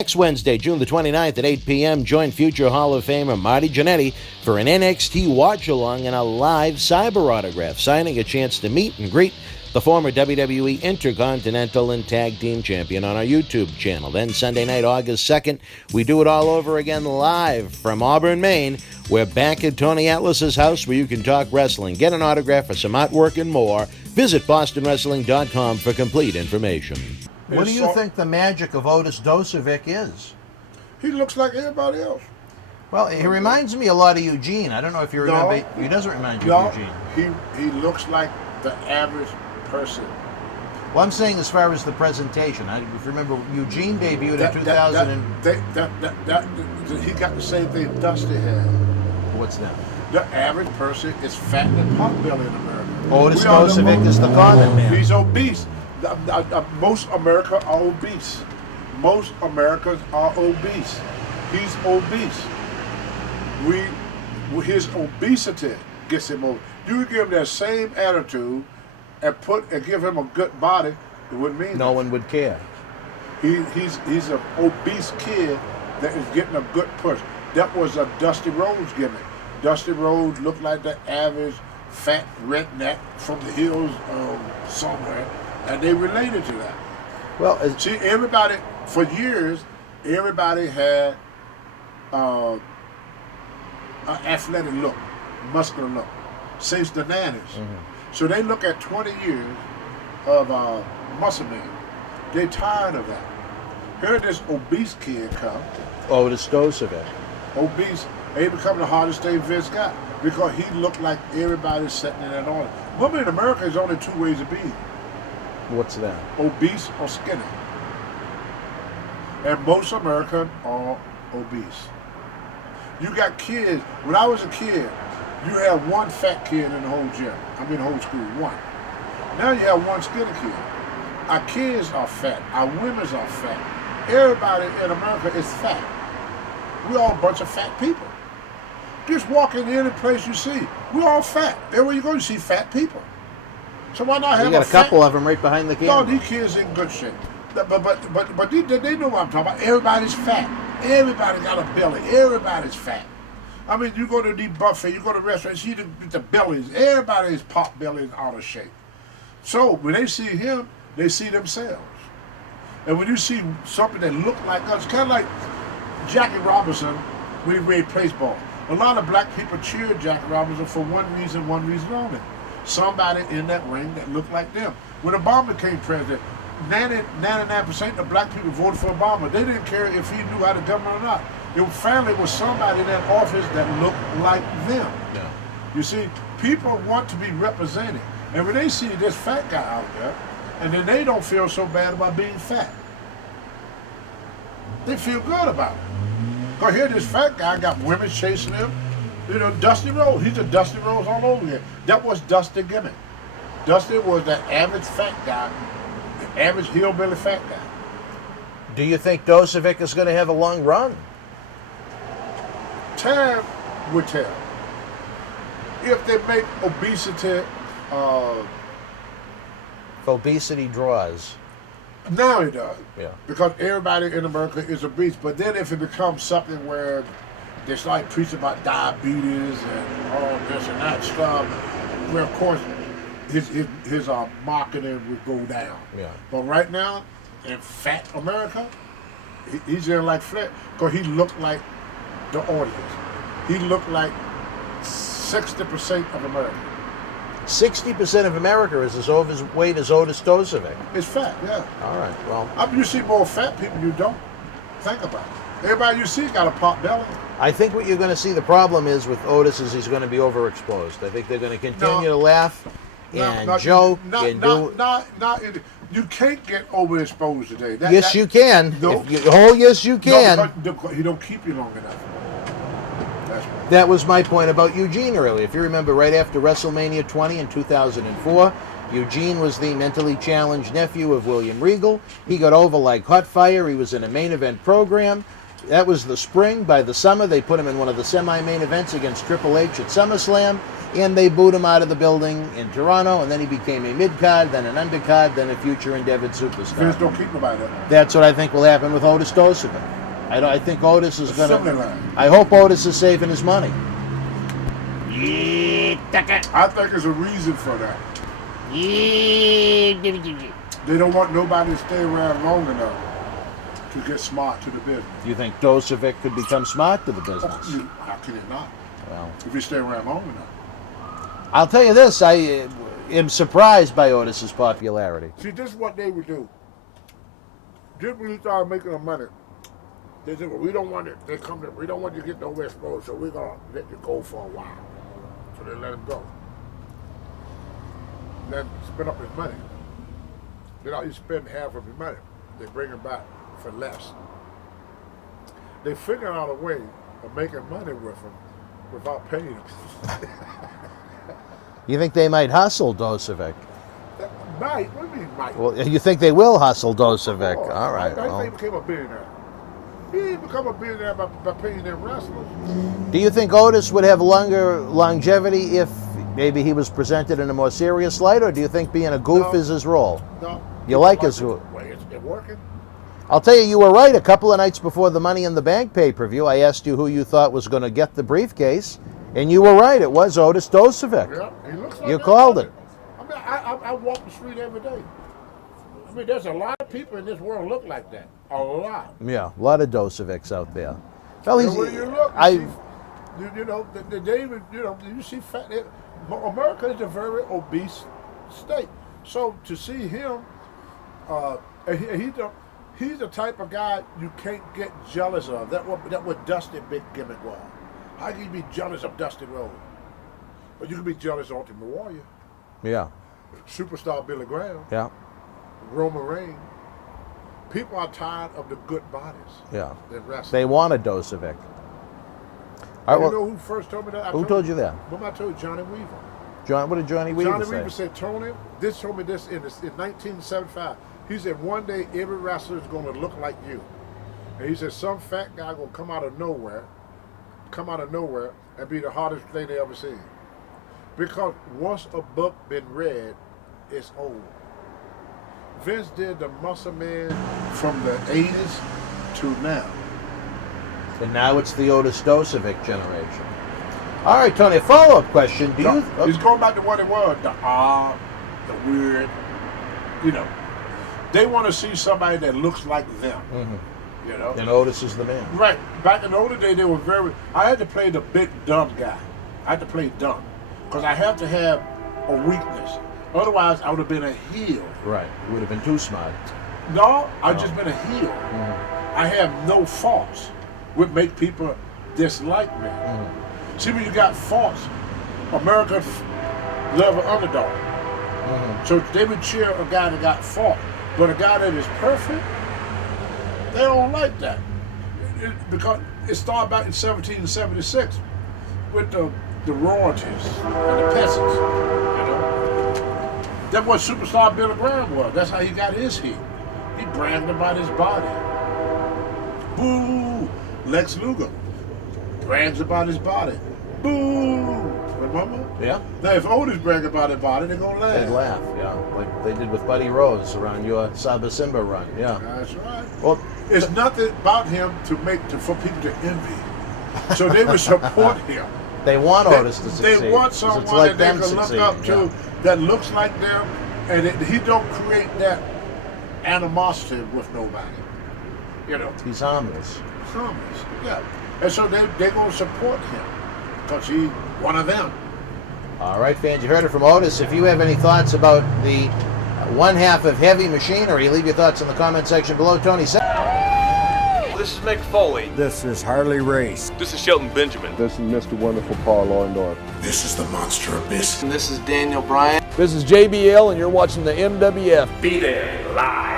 Next Wednesday, June the 29th at 8 p.m., join future Hall of Famer Marty Jannetty for an NXT watch-along and a live cyber autograph signing, a chance to meet and greet the former WWE Intercontinental and Tag Team Champion on our YouTube channel. Then Sunday night, August 2nd, we do it all over again live from Auburn, Maine. We're back at Tony Atlas's house where you can talk wrestling, get an autograph for some artwork and more. Visit BostonWrestling.com for complete information. What do you think the magic of Otis Dozovic is? He looks like everybody else. Well, he reminds me a lot of Eugene. I don't know if you remember. No, he doesn't remind you of Eugene. He looks like the average person. Well, I'm saying as far as the presentation. If you remember, Eugene debuted in 2000. He got the same thing Dusty had. What's that? The average person is fat and pot-belly in America. Otis Dozovic is the common man. He's obese. Most America are obese. Most Americans are obese. He's obese. His obesity gets him over. You give him that same attitude and give him a good body, it wouldn't mean no one would care. He's an obese kid that is getting a good push. That was a Dusty Rhodes gimmick. Dusty Rhodes looked like the average fat redneck from the hills somewhere, and they related to that. Well, see, everybody for years, everybody had an athletic look, muscular look, since the 90s. Mm-hmm. So they look at 20 years of muscle man. They tired of that. Here this obese kid come. Otis Dozovic. Obese. He become the hardest thing Vince got because he looked like everybody's sitting in that order. Women in America is only two ways to be. What's that? Obese or skinny. And most Americans are obese. You got kids. When I was a kid, you had one fat kid in the whole gym. The whole school, one. Now you have one skinny kid. Our kids are fat. Our women are fat. Everybody in America is fat. We're all a bunch of fat people. Just walk in any place you see. We're all fat. Everywhere you go, you see fat people. So why not have you got a couple of them right behind the camera. No, these kids in good shape. But they know what I'm talking about. Everybody's fat. Everybody got a belly. Everybody's fat. You go to the buffet, you go to restaurants, you see the bellies. Everybody's pot bellies out of shape. So when they see him, they see themselves. And when you see something that look like us, kind of like Jackie Robinson when he plays ball. A lot of black people cheered Jackie Robinson for one reason only. Somebody in that ring that looked like them. When Obama became president, 99% of black people voted for Obama. They didn't care if he knew how to govern or not. It finally was somebody in that office that looked like them. Yeah. You see, people want to be represented. And when they see this fat guy out there, and then they don't feel so bad about being fat. They feel good about it. Because here this fat guy got women chasing him. Dusty Rhodes. He's a Dusty Rhodes all over here. That was Dusty gimmick. Dusty was that average fat guy, the average hillbilly fat guy. Do you think Dozovic is going to have a long run? Time will tell. If they make obesity... obesity draws. Now it does. Yeah. Because everybody in America is obese. But then if it becomes something where they start preaching about diabetes and all this and that stuff, well, of course, his marketing would go down. Yeah. But right now, in fat America, he's in like flat because he looked like the audience. He looked like 60% of America. 60% of America is as overweight as Otis Dozovic. It's fat, yeah. All right, well. You see more fat people you don't. Think about it. Everybody you see got a pot belly. I think what you're going to see, the problem is with Otis is he's going to be overexposed. I think they're going to continue to laugh and joke and do... You can't get overexposed today. Yes, you can. No. Yes, you can. No, he don't keep you long enough. That's right. That was my point about Eugene earlier. If you remember, right after WrestleMania 20 in 2004, Eugene was the mentally challenged nephew of William Regal. He got over like hot fire. He was in a main event program. That was the spring. By the summer, they put him in one of the semi-main events against Triple H at SummerSlam. and they booed him out of the building in Toronto, and then he became a mid-card, then an undercard, then a future endeavored superstar. Vince don't keep him like that. That's what I think will happen with Otis Dozovic. I think Otis is going to... I hope Otis is saving his money. I think there's a reason for that. They don't want nobody to stay around long enough to get smart to the business. Do you think Dozovic could become smart to the business? How can it not? Well, if you stay around long enough. I'll tell you this, I am surprised by Otis's popularity. See, this is what they would do. Just when you start making the money, they say, well, we don't want it. We don't want you to get nowhere exposed, so we're going to let you go for a while. So they let him go. Then spend up his money. Then you spend half of his money. They bring him back for less. They figure out a way of making money with him without paying him. You think they might hustle Dozovic? Might? What do you mean might? Well, you think they will hustle Dozovic? Oh, all right. I think he became a billionaire. He didn't become a billionaire by paying them wrestlers. Do you think Otis would have longer longevity if maybe he was presented in a more serious light, or do you think being a goof is his role? No. You like his role? It's working. I'll tell you, you were right. A couple of nights before the Money in the Bank pay-per-view, I asked you who you thought was going to get the briefcase, and you were right. It was Otis Dozovic. Yeah, he looks like you called it. I mean, I walk the street every day. I mean, there's a lot of people in this world look like that. A lot. Yeah, a lot of Dozovics out there. Well, he's. When you look, you see fat. America is a very obese state. So to see him, he's the type of guy you can't get jealous of. That what Dusty big gimmick was. How can you be jealous of Dusty Rhodes? But you can be jealous of Ultimate Warrior. Yeah. Superstar Billy Graham. Yeah. Roman Reigns. People are tired of the good bodies. Yeah. Wrestling. They want a Dozovic. You know who first told me that? Who told you that? Well, I told you, Johnny Weaver. What did Johnny Weaver say? Johnny Weaver said, Tony, told me this in 1975. He said, one day every wrestler is going to look like you. And he said, some fat guy going to come out of nowhere and be the hardest thing they ever seen. Because once a book been read, it's old. Vince did the Muscle Man from the 80s to now. And now it's the Otis Dozovic generation. All right, Tony, a follow-up question. He's going back to what it was, the odd, the weird. They want to see somebody that looks like them. Mm-hmm. And Otis is the man. Right. Back in the older day, they were I had to play the big dumb guy. I had to play dumb. Because I have to have a weakness. Otherwise, I would have been a heel. Right. You would have been too smart. No, I've just been a heel. Mm-hmm. I have no faults. Would make people dislike me. Mm-hmm. See, when you got faults, America love an underdog. Mm-hmm. So they would cheer a guy that got fault. But a guy that is perfect, they don't like that. Because it started back in 1776 with the royalties and the peasants. That's what Superstar Billy Graham was. That's how he got his heat. He bragged about his body. Boo! Lex Luger brags about his body. Boo! Remember? Yeah. Now, if Otis bragged about his body, they're going to laugh. They'd laugh, yeah. Like they did with Buddy Rose around your Saba Simba run, yeah. That's right. Well, it's nothing about him for people to envy. So they would support him. They want Otis to succeed. They want someone that they can look up to that looks like them, and he don't create that animosity with nobody. He's harmless. Harmless, yeah. And so they're going to support him because he's one of them. All right, fans, you heard it from Otis. If you have any thoughts about the one half of Heavy Machinery, leave your thoughts in the comment section below. Tony said. This is Mick Foley. This is Harley Race. This is Shelton Benjamin. This is Mr. Wonderful Paul Orndorff. This is the Monster Abyss. And this is Daniel Bryan. This is JBL, and you're watching the MWF. Be there live.